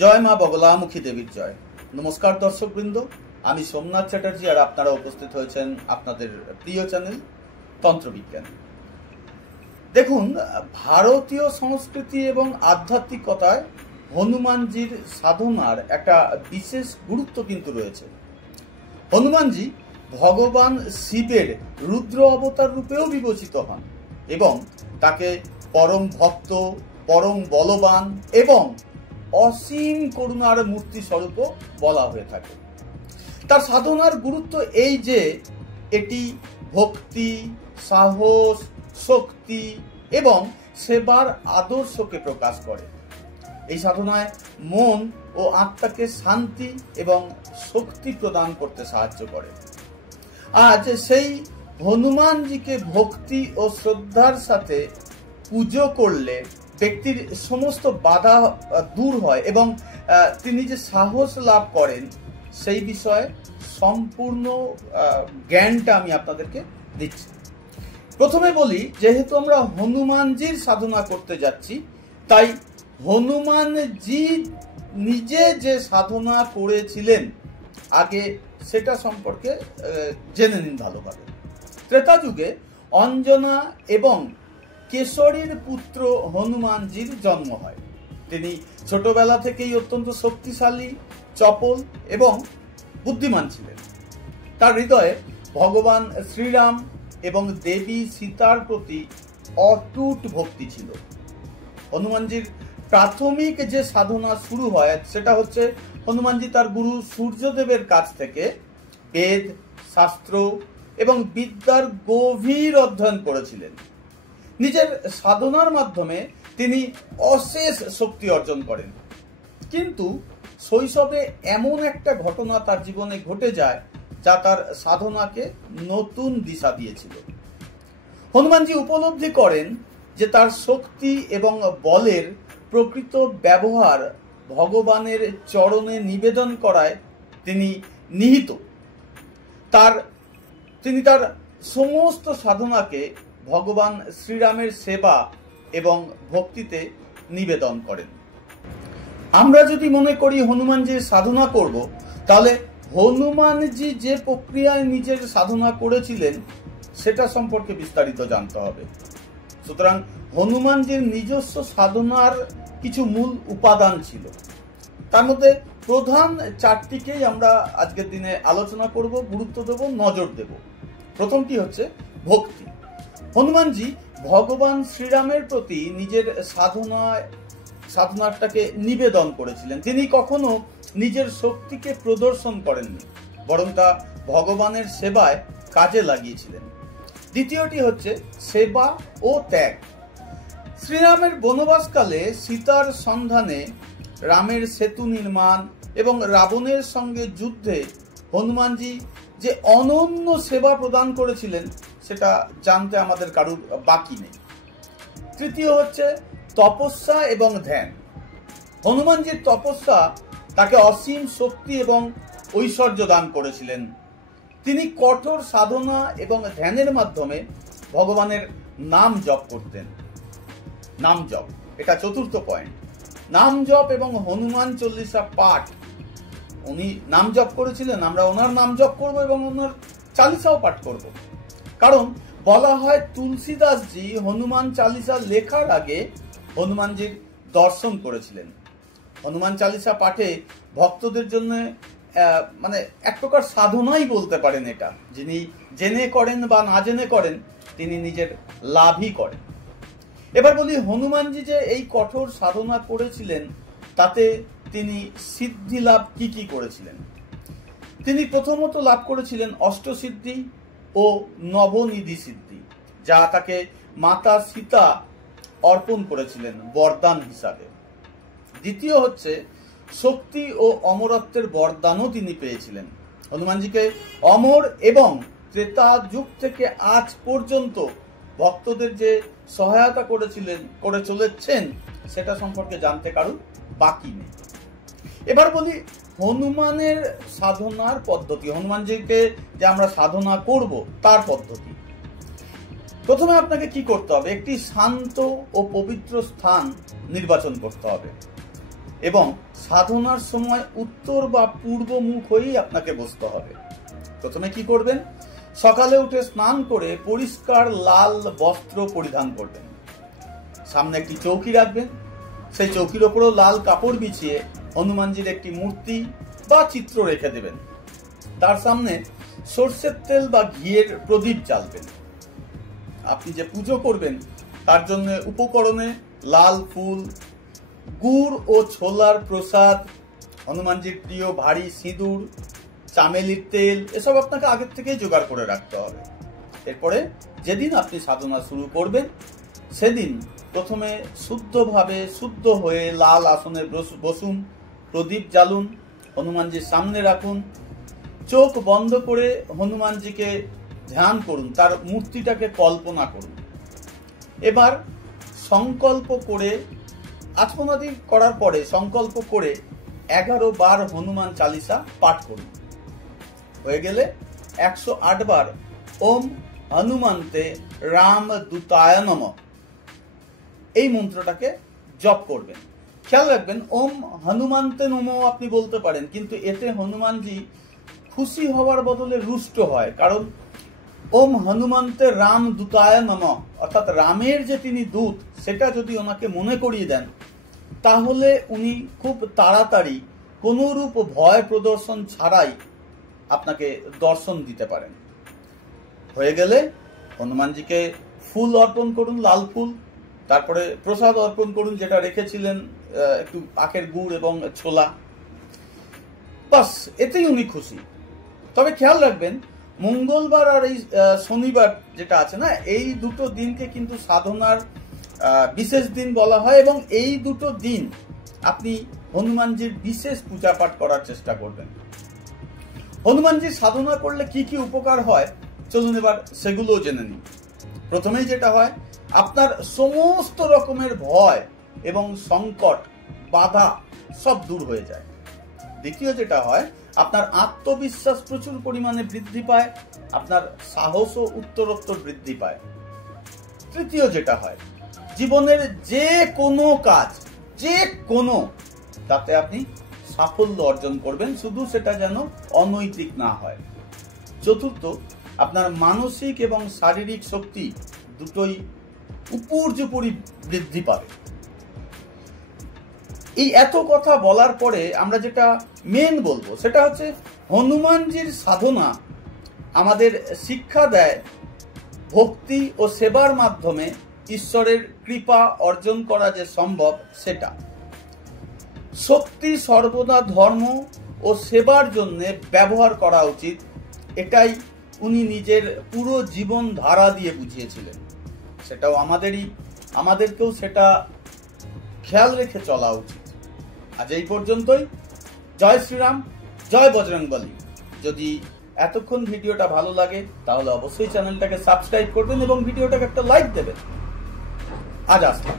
জয় মা বগলামুখী দেবীর জয়। নমস্কার দর্শকবৃন্দ, আমি সোমনাথ চ্যাটার্জি আর আপনারা উপস্থিত হয়েছেন আপনাদের প্রিয় চ্যানেল তন্ত্রবিজ্ঞান। দেখুন, ভারতীয় সংস্কৃতি এবং আধ্যাত্মিকতায় হনুমানজির সাধনার একটা বিশেষ গুরুত্ব কিন্তু রয়েছে। হনুমানজি ভগবান শিবের রুদ্র অবতার রূপেও বিবেচিত হন এবং তাকে পরম ভক্ত, পরম বলবান এবং অসীম করুণার মূর্তি স্বরূপও বলা হয়ে থাকে। তার সাধনার গুরুত্ব এই যে এটি ভক্তি, সাহস, শক্তি এবং সেবার আদর্শকে প্রকাশ করে। এই সাধনায় মন ও আত্মাকে শান্তি এবং শক্তি প্রদান করতে সাহায্য করে। আজ সেই হনুমানজিকে ভক্তি ও শ্রদ্ধার সাথে পুজো করলে ব্যক্তির সমস্ত বাধা দূর হয় এবং তিনি যে সাহস লাভ করেন সেই বিষয়ে সম্পূর্ণ জ্ঞানটা আমি আপনাদেরকে দিচ্ছি। প্রথমে বলি, যেহেতু আমরা হনুমানজির সাধনা করতে যাচ্ছি, তাই হনুমানজি নিজে যে সাধনা করেছিলেন আগে সেটা সম্পর্কে জেনে নিন ভালোভাবে। ত্রেতা যুগে অঞ্জনা এবং কেশরীর পুত্র হনুমানজির জন্ম হয়। তিনি ছোটবেলা থেকেই অত্যন্ত শক্তিশালী, চপল এবং বুদ্ধিমান ছিলেন। তার হৃদয়ে ভগবান শ্রীরাম এবং দেবী সীতার প্রতি অটুট ভক্তি ছিল। হনুমানজির প্রাথমিক যে সাধনা শুরু হয় সেটা হচ্ছে হনুমানজি তার গুরু সূর্যদেবের কাছ থেকে বেদ, শাস্ত্র এবং বিদ্যার গভীর অধ্যয়ন করেছিলেন। নিজের সাধনার মাধ্যমে তিনি অশেষ শক্তি অর্জন করেন। কিন্তু শৈশবে এমন একটা ঘটনা তার জীবনে ঘটে যায় যা তার সাধনাকে নতুন দিশা দিয়েছিল। হনুমানজি উপলব্ধি করেন যে তার শক্তি এবং বলের প্রকৃত ব্যবহার ভগবানের চরণে নিবেদন করায় তিনি নিহিত। তিনি তার সমস্ত সাধনাকে ভগবান শ্রীরামের সেবা এবং ভক্তিতে নিবেদন করেন। আমরা যদি মনে করি হনুমানজির সাধনা করব, তাহলে হনুমানজি যে প্রক্রিয়ায় নিজের সাধনা করেছিলেন সেটা সম্পর্কে বিস্তারিত জানতে হবে। সুতরাং হনুমানজির নিজস্ব সাধনার কিছু মূল উপাদান ছিল। তার মধ্যে প্রধান চারটিকেই আমরা আজকের দিনে আলোচনা করব, গুরুত্ব দেব, নজর দেব। প্রথমটি হচ্ছে ভক্তি। হনুমানজি ভগবান শ্রীরামের প্রতি নিজের সাধনাটাকে নিবেদন করেছিলেন। তিনি কখনো নিজের শক্তিকে প্রদর্শন করেননি, বরং তা ভগবানের সেবায় কাজে লাগিয়েছিলেন। দ্বিতীয়টি হচ্ছে সেবা ও ত্যাগ। শ্রীরামের বনবাসকালে সীতার সন্ধানে রামের সেতু নির্মাণ এবং রাবণের সঙ্গে যুদ্ধে হনুমানজি যে অনন্য সেবা প্রদান করেছিলেন সেটা জানতে আমাদের কারুর বাকি নেই। তৃতীয় হচ্ছে তপস্যা এবং ধ্যান। হনুমানজির তপস্যা তাকে অসীম শক্তি এবং ঐশ্বর্য দান করেছিলেন। তিনি কঠোর সাধনা এবং ধ্যানের মাধ্যমে ভগবানের নাম জপ করতেন। নাম জপ, এটা চতুর্থ পয়েন্ট। নাম জপ এবং হনুমান চল্লিশা পাঠ, উনি নাম জপ করেছিলেন, আমরা ওনার নাম জপ করব এবং ওনার চালিসাও পাঠ করব। কারণ বলা হয় তুলসীদাসজি হনুমান চালিসা লেখার আগে হনুমানজির দর্শন করেছিলেন। হনুমান চালিসা পাঠে ভক্তদের জন্য মানে এক প্রকার সাধনাই বলতে পারেন এটা। যিনি জেনে করেন বা না জেনে করেন, তিনি নিজের লাভই করেন। এবার বলি, হনুমানজি যে এই কঠোর সাধনা করেছিলেন তাতে তিনি সিদ্ধি লাভ কি কি করেছিলেন। তিনি প্রথমত লাভ করেছিলেন অষ্টসিদ্ধি ও নবনিধি সিদ্ধি, যা তাকে মাতা সীতা অর্পণ করেছিলেন বরদান হিসাবে। দ্বিতীয় হচ্ছে শক্তি ও অমরত্বের বরদানও তিনি পেয়েছিলেন। হনুমানজিকে অমর এবং ত্রেতা যুগ থেকে আজ পর্যন্ত ভক্তদের যে সহায়তা করে চলেছেন সেটা সম্পর্কে জানতে কারুর বাকি নেই। এবার বলি হনুমানের সাধনার পদ্ধতি। হনুমানজিকে যে আমরা সাধনা করব তার পদ্ধতি। প্রথমে আপনাকে কি করতে হবে? একটি শান্ত ও পবিত্র স্থান নির্বাচন করতে হবে। এবং সাধনার সময় উত্তর বা পূর্ব মুখ হয়েই আপনাকে বসতে হবে। প্রথমে কি করবেন? সকালে উঠে স্নান করে পরিষ্কার লাল বস্ত্র পরিধান করবেন। সামনে একটি চৌকি রাখবেন, সেই চৌকির ওপরও লাল কাপড় বিছিয়ে হনুমানজির একটি মূর্তি বা চিত্র রেখে দেবেন। তার সামনে সর্ষের তেল বা ঘিয়ের প্রদীপ জ্বালবেন। আপনি যে পুজো করবেন তার জন্য উপকরণে লাল ফুল, গুড় ও ছোলার প্রসাদ, হনুমানজির প্রিয় ভারী সিঁদুর, চামেলির তেল, এসব আপনাকে আগের থেকেই জোগাড় করে রাখতে হবে। এরপরে যেদিন আপনি সাধনা শুরু করবেন সেদিন প্রথমে শুদ্ধভাবে শুদ্ধ হয়ে লাল আসনে বসুন, প্রদীপ জ্বালুন, হনুমানজির সামনে রাখুন, চোখ বন্ধ করে হনুমানজিকে ধ্যান করুন, তার মূর্তিটাকে কল্পনা করুন। এবার সংকল্প করে আচমনাদি করার পরে সংকল্প করে 11 বার হনুমান চালিসা পাঠ করুন। হয়ে গেলে 108 বার ওম হনুমন্তে রাম দূতায় নমঃ এই মন্ত্রটাকে জপ করবেন। খেয়াল রাখবেন, ওম হনুমন্তে নমঃ আপনি বলতে পারেন, কিন্তু এতে হনুমানজি খুশি হওয়ার বদলে রুষ্ট হয়। কারণ ওম হনুমন্তে রাম দূতায় নমঃ অর্থাৎ রামের যে তিনি দূত সেটা যদি ওনাকে মনে করিয়ে দেন তাহলে উনি খুব তাড়াতাড়ি কোনরূপ ভয় প্রদর্শন ছাড়াই আপনাকে দর্শন দিতে পারেন। হয়ে গেলে হনুমানজিকে ফুল অর্পণ করুন, লাল ফুল, তারপরে প্রসাদ অর্পণ করুন যেটা রেখেছিলেন, একটু আখের গুড় এবং ছোলা, বাস এতেই উনি খুশি। তবে খেয়াল রাখবেন, মঙ্গলবার আর এই শনিবার যেটা আছে না, এই দুটো দিনকে কিন্তু সাধনার বিশেষ দিন বলা হয় এবং এই দুটো দিন আপনি হনুমানজির বিশেষ পূজা পাঠ করার চেষ্টা করবেন। হনুমানজির সাধনা করলে কি কি উপকার হয় চলুন এবার সেগুলো জেনে নিন। প্রথমেই যেটা হয়, আপনার সমস্ত রকমের ভয় এবং সংকট বাধা সব দূর হয়ে যায়। দ্বিতীয় যেটা হয়, আপনার আত্মবিশ্বাস প্রচুর পরিমাণে বৃদ্ধি পায়, আপনার সাহসও উত্তরোত্তর বৃদ্ধি পায়। তৃতীয় যেটা হয়, জীবনের যে কোনো কাজ তাতে আপনি সাফল্য অর্জন করবেন, শুধু সেটা যেন অনৈতিক না হয়। চতুর্থ, আপনার মানসিক এবং শারীরিক শক্তি দুটোই উপর্যুপরি বৃদ্ধি পাবে। এই এত কথা বলার পরে আমরা যেটা মেন বলবো সেটা হচ্ছে, হনুমানজির সাধনা আমাদের শিক্ষা দেয় ভক্তি ও সেবার মাধ্যমে ঈশ্বরের কৃপা অর্জন করা যে সম্ভব সেটা। শক্তি সর্বদা ধর্ম ও সেবার জন্য ব্যবহার করা উচিত, এটাই উনি নিজের পুরো জীবন ধারা দিয়ে বুঝিয়েছিলেন। সেটাও আমাদেরকেও সেটা খেয়াল রেখে চলা উচিত। আজ এই পর্যন্তই। জয় শ্রীরাম, জয় বজরংবলী। যদি এতক্ষণ ভিডিওটা ভালো লাগে তাহলে অবশ্যই চ্যানেলটাকে সাবস্ক্রাইব করবেন এবং ভিডিওটাকে একটা লাইক দেবেন। আজ আসলাম।